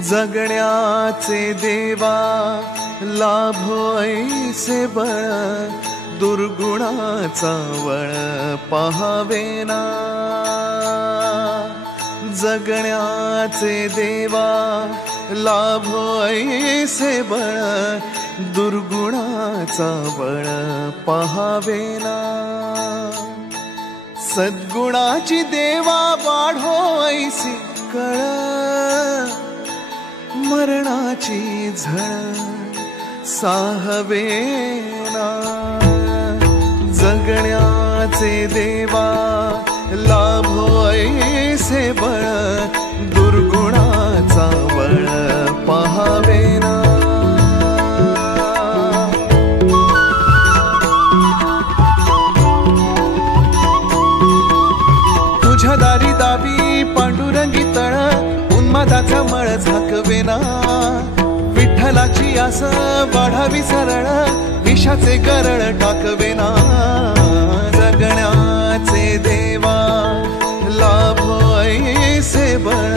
जगण्याचे देवा लाभो ऐसे बळ, दुर्गुणाचा वळ पाहावेना। जगण्याचे देवा लाभो ऐसे बळ, दुर्गुणाचा बळ पाहावेना। सद्गुणाची देवा वाढो ऐसी कळ, मरणाची झळ साहवेना। जगण्याचे देवा लाभो ऐसे बळ, दुर्गुणाचा बळ पाहावेना। तुझ्या दारी दावी पांडुरंगी तळ, उन्मादाचा मळ झाकवेना। विठ्ठलाची आस वाढावी सरळ, विषाचे गरळ टाकवेना। जगण्याचे देवा लाभो ऐसे बळ,